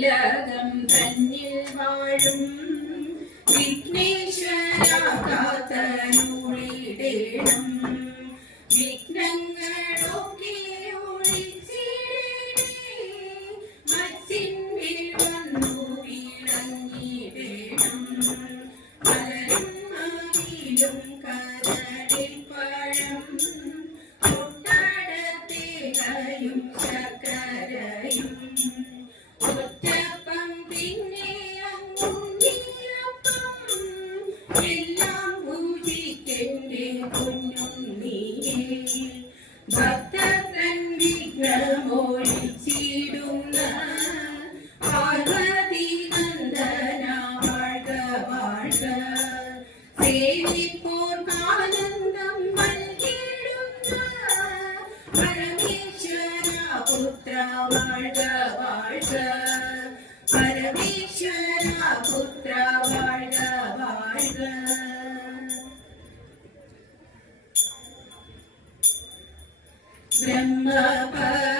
இல்ல Brahma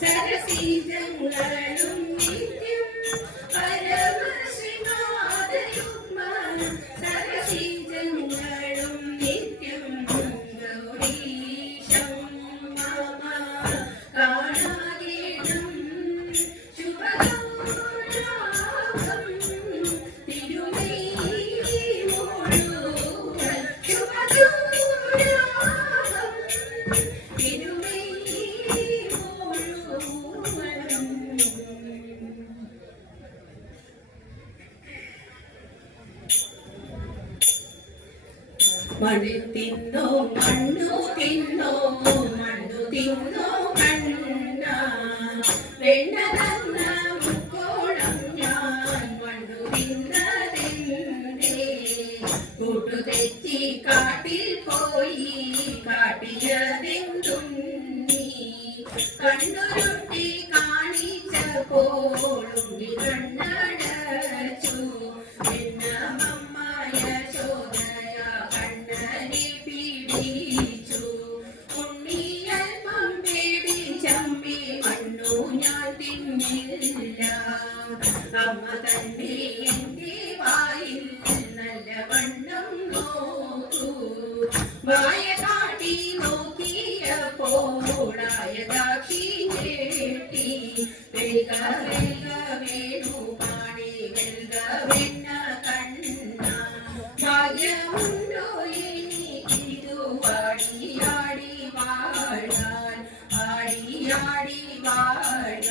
సరసీ തിന്നോ മണ്ണു തിന്നോ മണ്ണു തിന്നോ കണ്ണ വെണ്ണ തന്ന മുക്കോളം ഞാൻ മണ്ണു തിന്നതിന്റെ. കൂട്ടു തെറ്റി കാട്ടിൽ പോയി കാട്ടിയതെന്തും കണ്ണുരുട്ടി കാണിച്ചപ്പോഴും കണ്ണടച്ചു പാടിയാടി വാഴാൻ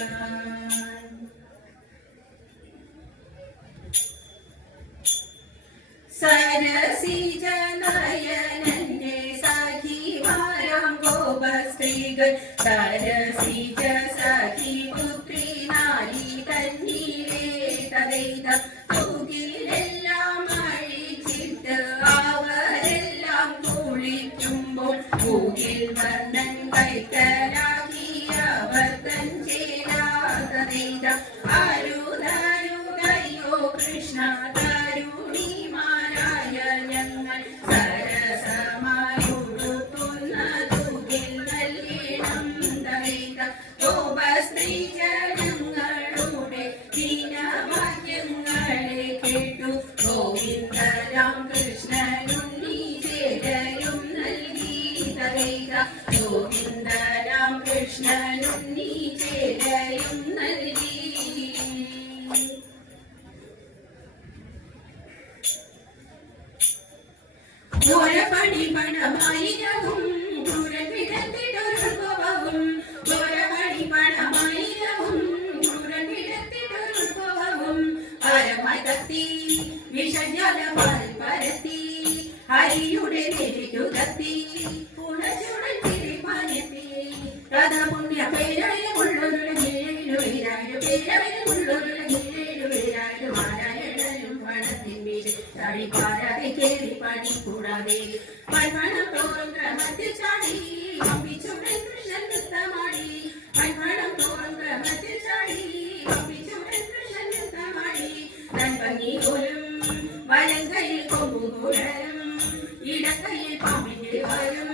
സരസിജനയനന്റെ സഖിമാരാം ഗോപസ്ത്രീകൾ സരസിജ സഖി വിഷജലപാൽ പരത്തി ഹരിയുടെ നെരിക്കു പോലും വലങ്കയിൽ കൊമ്പുകുഴലും ഇടക്കയിൽ പാമ്പിന്റെ വരും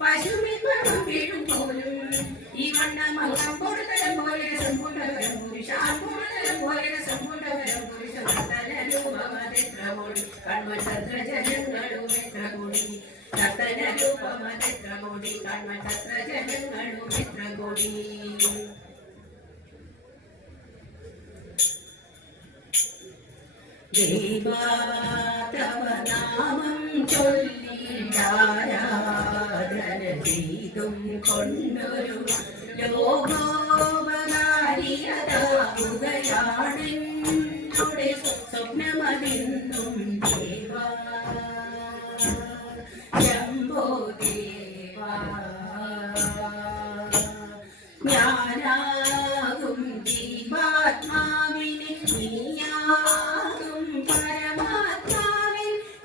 പശുവിൻ പണം വീഴും പോലും ഈ വണ്ണമംഗം കൊടുത്തരം പോലെ സമ്പുണ്ടവരം പുരുഷാൻ കൊടുത്തരം പോലെ സമ്പുണ്ടവരം പുരുഷ രൂപമതെത്രമോടി കൺമത്ര ജനങ്ങളും എത്ര കോടി കത്തന രൂപമതെത്ര കോടി കൺമത്ര ജനങ്ങളും എത്ര കോടി ദേവാതവ നാമം ചൊല്ലിടാരാധന ചെയ്തും കൊണ്ടൊരു ലോകോപകാരിയതാവുകയാണെന്നുടെ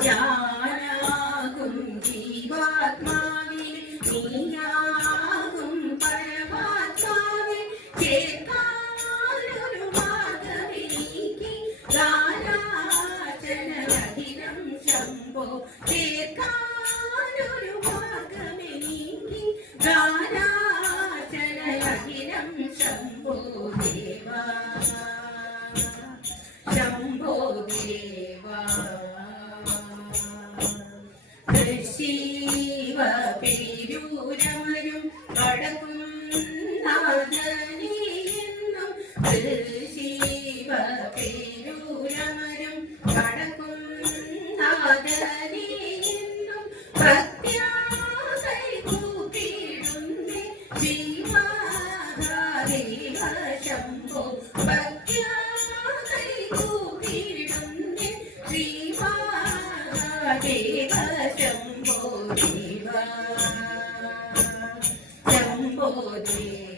ഞാനാകും ജീവാത്മാവിൽ നീയാകും പരമാത്മാവിൽ. ചേർക്കാനൊരു മാധവിക്ക് ദാരാചനമധികം ശംഭോ. ചേർക്കാനൊരു മാർഗമെനിക്ക് ദാരാചനമധികം ശംഭോ. ദേവാ would